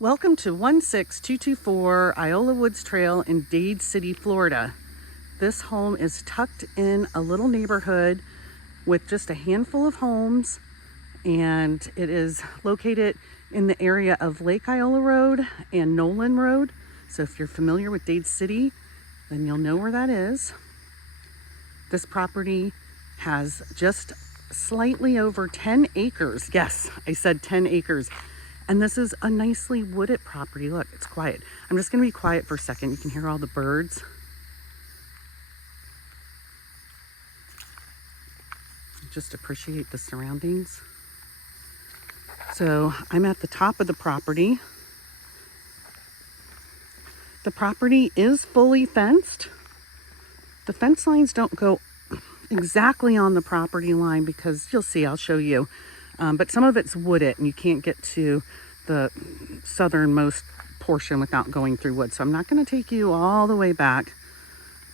Welcome to 16224 Iola Woods Trail in Dade City, Florida. This home is tucked in a little neighborhood with just a handful of homes, and it is located in the area of Lake Iola Road and Nolan Road. So if you're familiar with Dade City, then you'll know where that is. This property has just slightly over 10 acres. Yes, I said 10 acres. And this is a nicely wooded property. Look, it's quiet. I'm just gonna be quiet for a second. You can hear all the birds. Just appreciate the surroundings. So I'm at the top of the property. The property is fully fenced. The fence lines don't go exactly on the property line because you'll see, I'll show you. But some of it's wooded and you can't get to the southernmost portion without going through woods. So I'm not going to take you all the way back.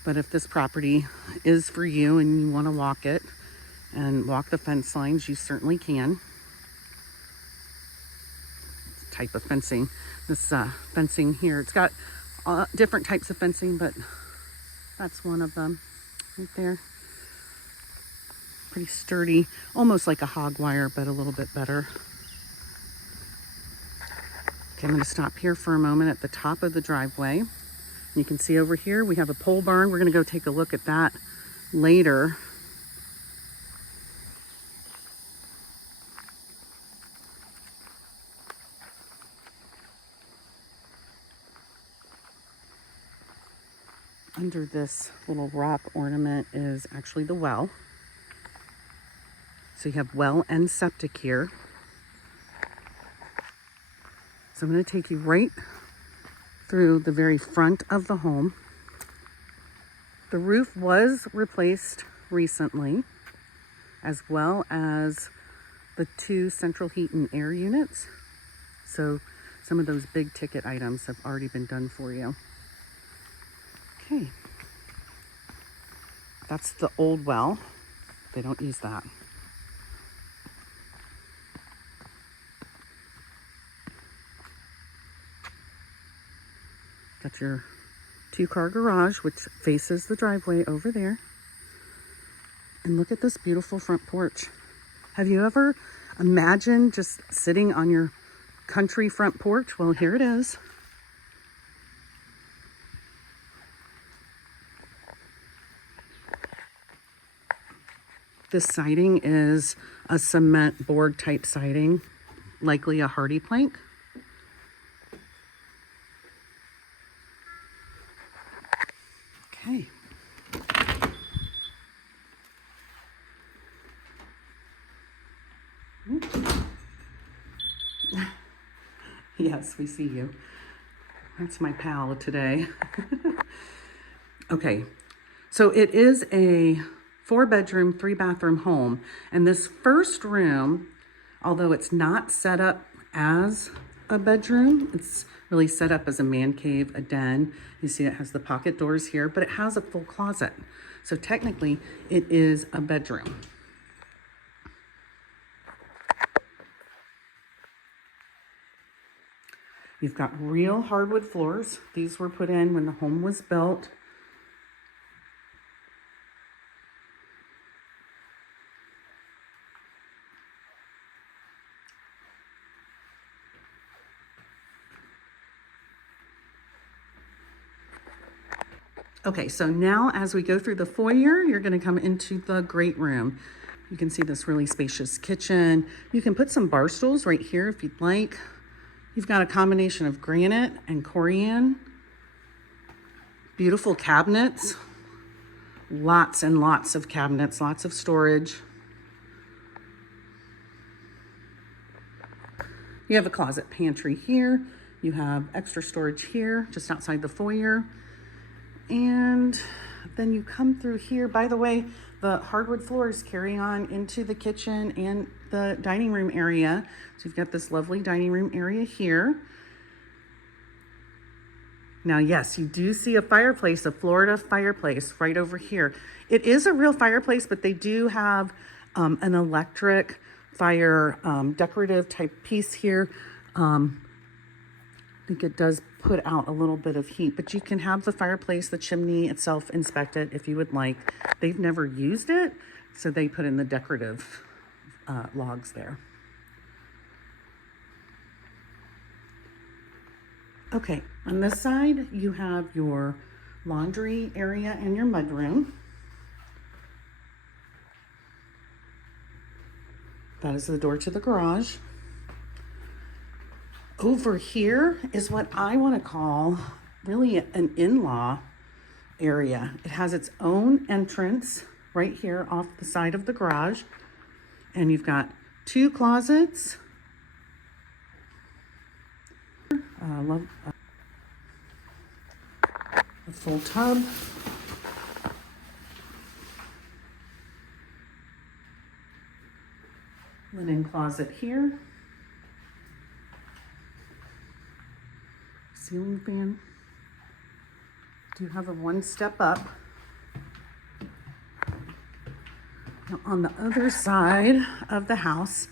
But if this property is for you and you want to walk it and walk the fence lines, you certainly can. Type of fencing. This fencing here, it's got different types of fencing, but that's one of them right there. Pretty sturdy, almost like a hog wire, but a little bit better. Okay, I'm going to stop here for a moment at the top of the driveway. You can see over here we have a pole barn. We're going to go take a look at that later. Under this little rock ornament is actually the well. So you have well and septic here. So I'm going to take you right through the very front of the home. The roof was replaced recently, as well as the 2 central heat and air units. So some of those big ticket items have already been done for you. Okay. That's the old well. They don't use that. Got your 2-car garage, which faces the driveway over there. And look at this beautiful front porch. Have you ever imagined just sitting on your country front porch? Well, here it is. This siding is a cement board type siding, likely a hardy plank. Okay. Yes, we see you. That's my pal today. Okay, so it is a 4-bedroom, 3-bathroom home. And this first room, although it's not set up as a bedroom, it's really set up as a man cave, a den. You see it has the pocket doors here, but it has a full closet. So technically it is a bedroom. You've got real hardwood floors. These were put in when the home was built. Okay, so now as we go through the foyer, you're going to come into the great room. You can see this really spacious kitchen. You can put some bar stools right here if you'd like. You've got a combination of granite and corian. Beautiful cabinets. Lots and lots of cabinets, lots of storage. You have a closet pantry here. You have extra storage here, just outside the foyer. And then you come through here. By the way, the hardwood floors carry on into the kitchen and the dining room area. So you've got this lovely dining room area here. Now, yes, you do see a fireplace, a Florida fireplace right over here. It is a real fireplace, but they do have an electric fire decorative type piece here. I think it does put out a little bit of heat, but you can have the fireplace, the chimney itself inspected if you would like. They've never used it, so they put in the decorative logs there. Okay, on this side, you have your laundry area and your mudroom. That is the door to the garage. Over here is what I want to call really an in-law area. It has its own entrance right here off the side of the garage. And you've got 2 closets. A full tub. Linen closet here. Ceiling fan. Do have a 1-step up. Now on the other side of the house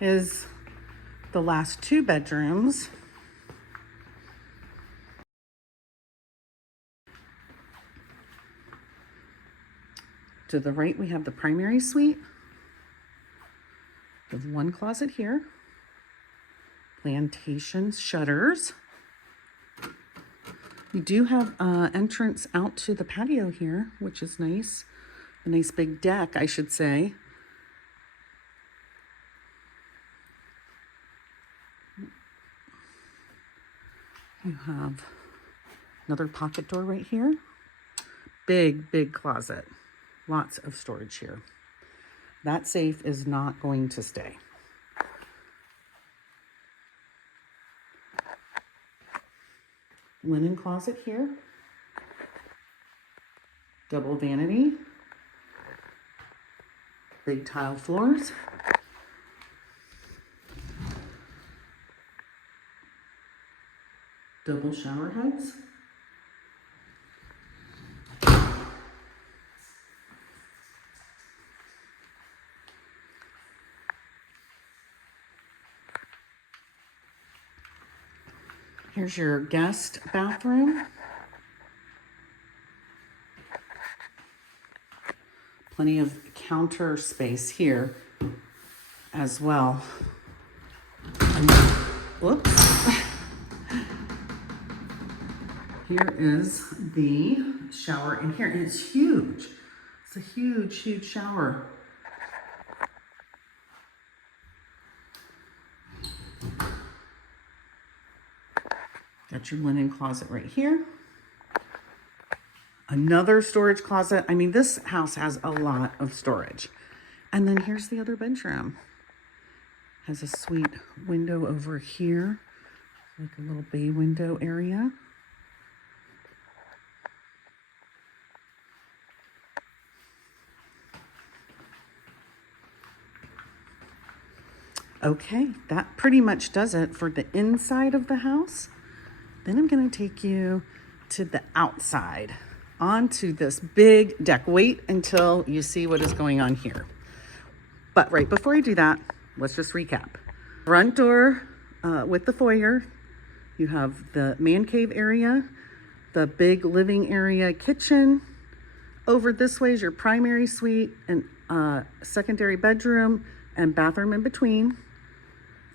is the last 2 bedrooms. To the right, we have the primary suite. We have 1 closet here. Plantation shutters. You do have entrance out to the patio here, which is nice. A nice big deck, I should say. You have another pocket door right here. Big, big closet. Lots of storage here. That safe is not going to stay. Linen closet here. Double vanity. Big tile floors. Double shower heads. Here's your guest bathroom. Plenty of counter space here as well. Whoops. Here is the shower in here, and it's huge. It's a huge, huge shower. Got your linen closet right here. Another storage closet. I mean, this house has a lot of storage. And then here's the other bedroom. Has a sweet window over here, like a little bay window area. Okay, that pretty much does it for the inside of the house. Then I'm going to take you to the outside, onto this big deck. Wait until you see what is going on here. But right before I do that, let's just recap. Front door with the foyer. You have the man cave area, the big living area, kitchen. Over this way is your primary suite and secondary bedroom and bathroom in between.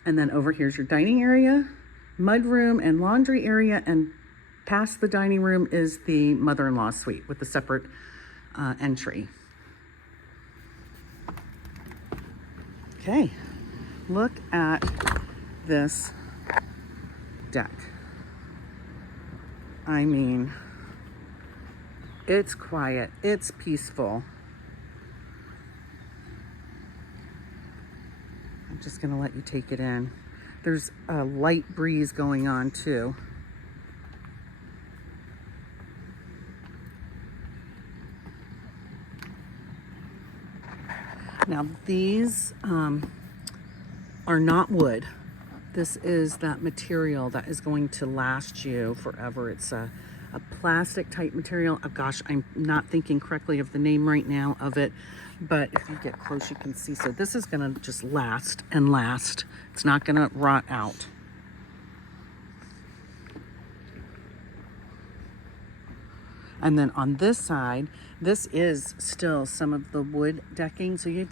And then over here's your dining area, mudroom and laundry area, and past the dining room is the mother-in-law suite with the separate entry. Okay, look at this deck. I mean, it's quiet, it's peaceful. I'm just gonna let you take it in. There's a light breeze going on too. Now these are not wood. This is that material that is going to last you forever. It's a plastic type material. Oh gosh, I'm not thinking correctly of the name right now of it, but if you get close you can see. So this is gonna just last and last. It's not gonna rot out. And then on this side, this is still some of the wood decking. So you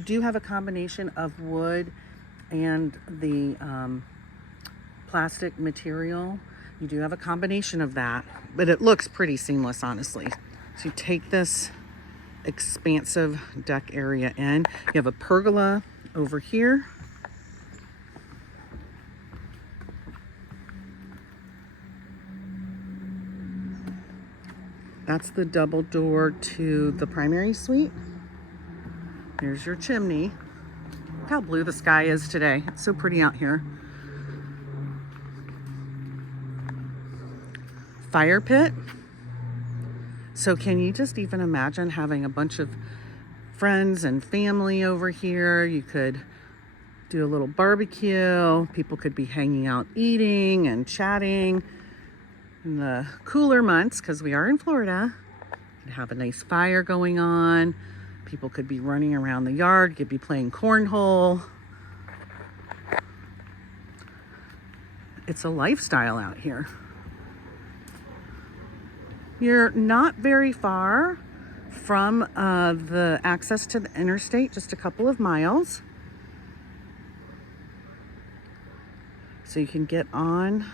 do have a combination of wood and the plastic material. You do have a combination of that, but it looks pretty seamless, honestly. So you take this expansive deck area in. You have a pergola over here. That's the double door to the primary suite. Here's your chimney. Look how blue the sky is today. It's so pretty out here. Fire pit. So can you just even imagine having a bunch of friends and family over here? You could do a little barbecue. People could be hanging out eating and chatting. In the cooler months, because we are in Florida, you could have a nice fire going on. People could be running around the yard, could be playing cornhole. It's a lifestyle out here. You're not very far from the access to the interstate, just a couple of miles. So you can get on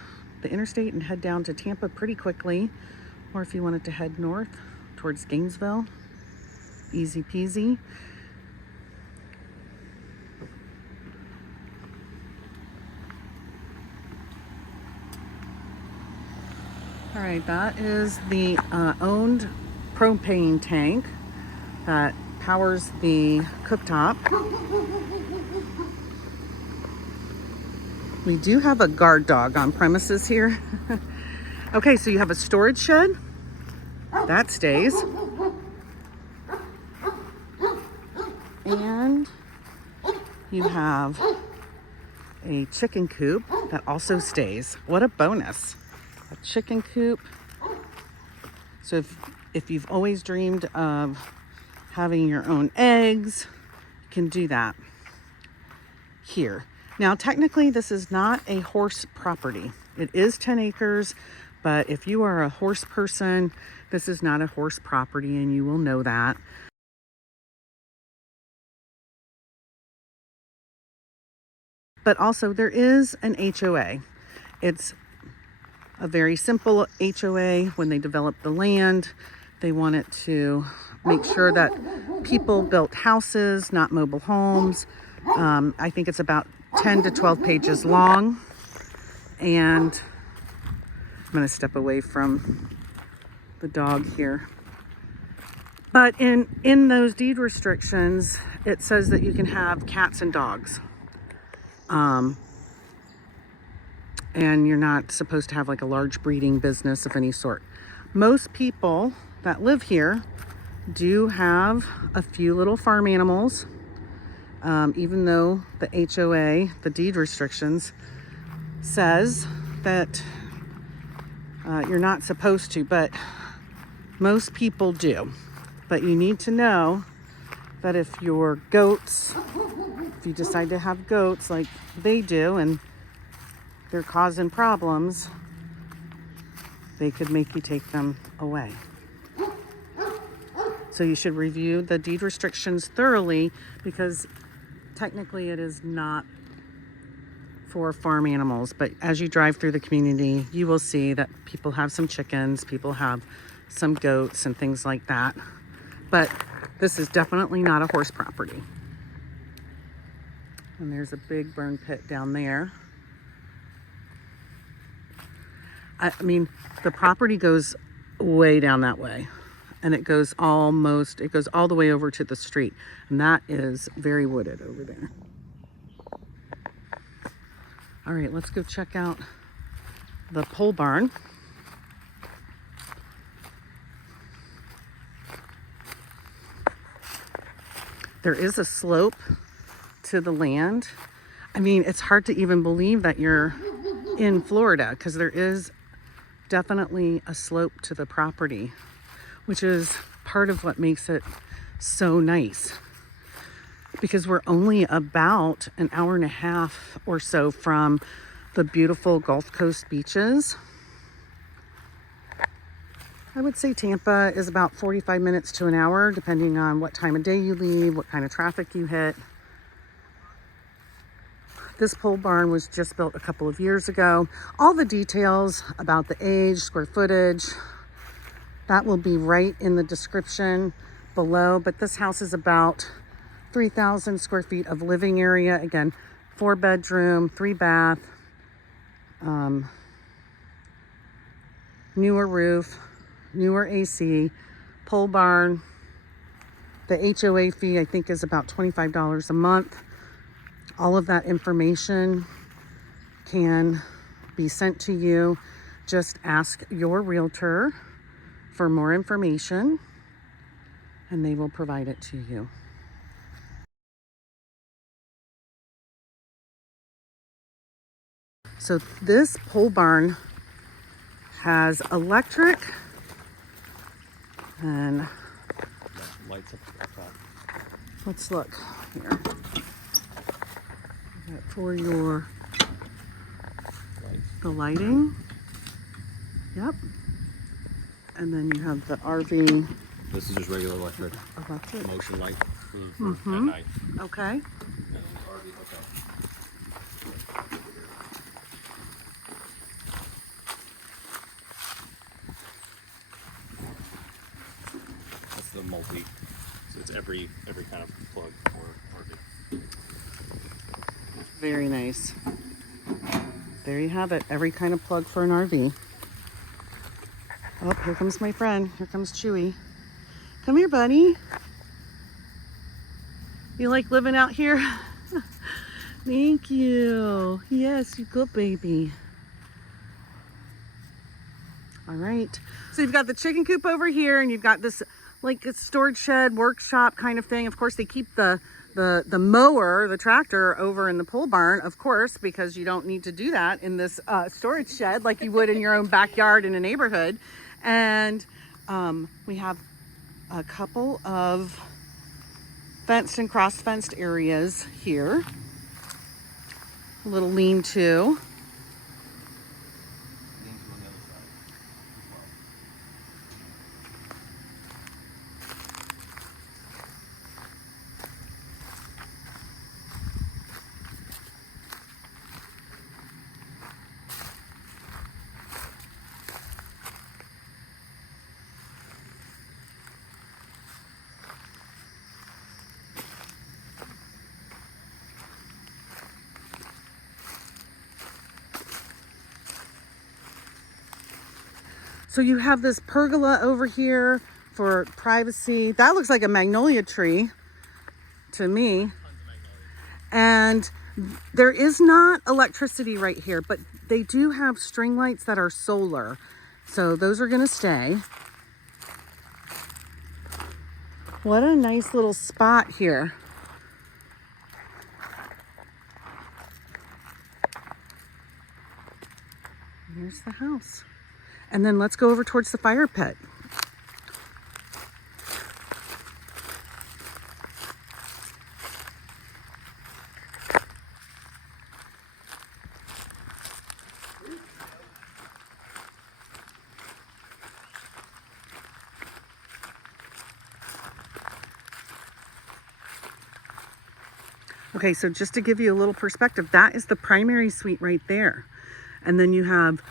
the interstate and head down to Tampa pretty quickly. Or if you wanted to head north towards Gainesville, easy peasy. All right, that is the owned propane tank that powers the cooktop. We do have a guard dog on premises here. Okay, so you have a storage shed. That stays. And you have a chicken coop that also stays. What a bonus. A chicken coop. So if you've always dreamed of having your own eggs, you can do that here. Now, technically, this is not a horse property. It is 10 acres, but if you are a horse person, this is not a horse property, and you will know that. But also, there is an HOA. It's a very simple HOA. When they developed the land, they wanted to make sure that people built houses, not mobile homes. I think it's about 10 to 12 pages long. And I'm going to step away from the dog here. But in those deed restrictions, it says that you can have cats and dogs. And you're not supposed to have like a large breeding business of any sort. Most people that live here do have a few little farm animals. Even though the HOA, the deed restrictions, says that you're not supposed to, but most people do. But you need to know that if your goats, if you decide to have goats like they do and they're causing problems, they could make you take them away. So you should review the deed restrictions thoroughly, because technically it is not for farm animals. But as you drive through the community, you will see that people have some chickens, people have some goats and things like that. But this is definitely not a horse property. And there's a big burn pit down there. I mean, the property goes way down that way. And it goes all the way over to the street. And that is very wooded over there. All right, let's go check out the pole barn. There is a slope to the land. I mean, it's hard to even believe that you're in Florida, because there is definitely a slope to the property, which is part of what makes it so nice, because we're only about an hour and a half or so from the beautiful Gulf Coast beaches. I would say Tampa is about 45 minutes to an hour, depending on what time of day you leave, what kind of traffic you hit. This pole barn was just built a couple of years ago. All the details about the age, square footage, that will be right in the description below. But this house is about 3,000 square feet of living area. Again, 4-bedroom, 3-bath, newer roof, newer AC, pole barn. The HOA fee, I think, is about $25 a month. All of that information can be sent to you. Just ask your realtor for more information and they will provide it to you. So this pole barn has electric and lights up top. Let's look here. For your the lighting. Yep. And then you have the RV. This is just regular electric. Electric. Motion light. Mm-hmm. At night. Okay. And then the RV hookup. That's the multi. So it's every kind of plug or RV. Very nice. There you have it. Every kind of plug for an RV. Oh, here comes my friend. Here comes Chewy. Come here, buddy. You like living out here? Thank you. Yes, you good baby. All right. So you've got the chicken coop over here and you've got this like a storage shed, workshop kind of thing. Of course, they keep the mower, the tractor over in the pole barn, of course, because you don't need to do that in this storage shed like you would in your own backyard in a neighborhood. And we have a couple of fenced and cross-fenced areas here. A little lean-to. So you have this pergola over here for privacy. That looks like a magnolia tree to me. And there is not electricity right here, but they do have string lights that are solar. So those are gonna stay. What a nice little spot here. There's the house. And then let's go over towards the fire pit. Okay, so just to give you a little perspective, that is the primary suite right there. And then you have,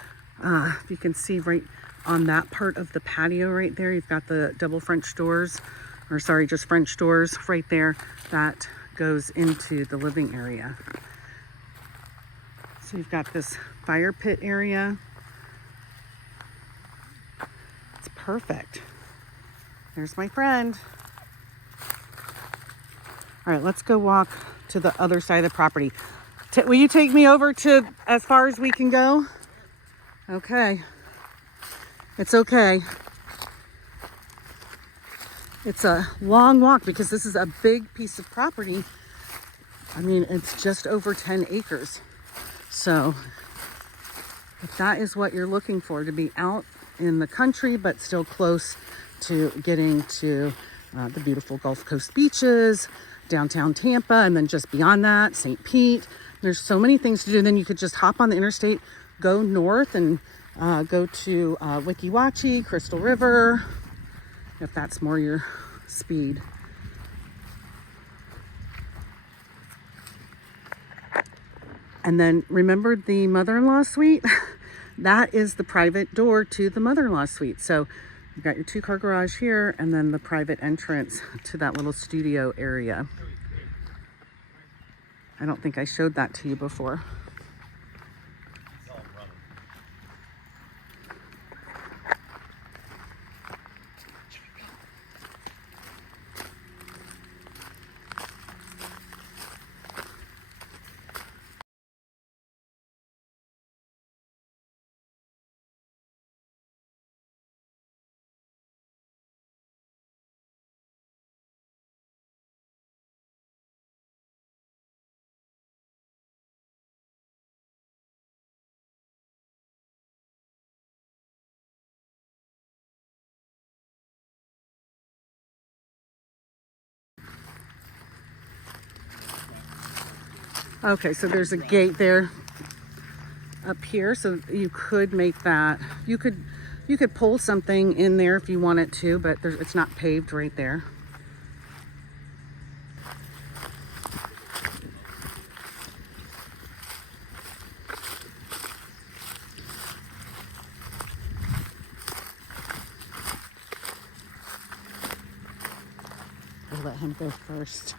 if you can see right on that part of the patio right there, you've got the double French doors, or sorry, just French doors right there. That goes into the living area. So you've got this fire pit area. It's perfect. There's my friend. All right, let's go walk to the other side of the property. Will you take me over to as far as we can go? Okay. It's okay. It's a long walk because this is a big piece of property. I mean, it's just over 10 acres. So if that is what you're looking for, to be out in the country, but still close to getting to the beautiful Gulf Coast beaches, downtown Tampa, and then just beyond that, St. Pete. There's so many things to do. Then you could just hop on the interstate, go north, and Go to Wiki Wachi, Crystal River, if that's more your speed. And then remember the mother-in-law suite? That is the private door to the mother-in-law suite. So you've got your 2-car garage here and then the private entrance to that little studio area. I don't think I showed that to you before. Okay, so there's a gate there up here, so you could make that. You could pull something in there if you wanted to, but it's not paved right there. I'll let him go first.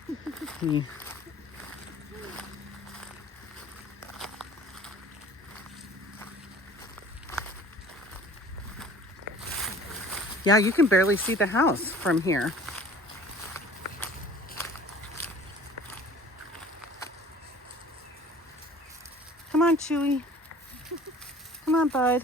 Yeah, you can barely see the house from here. Come on, Chewy. Come on, bud.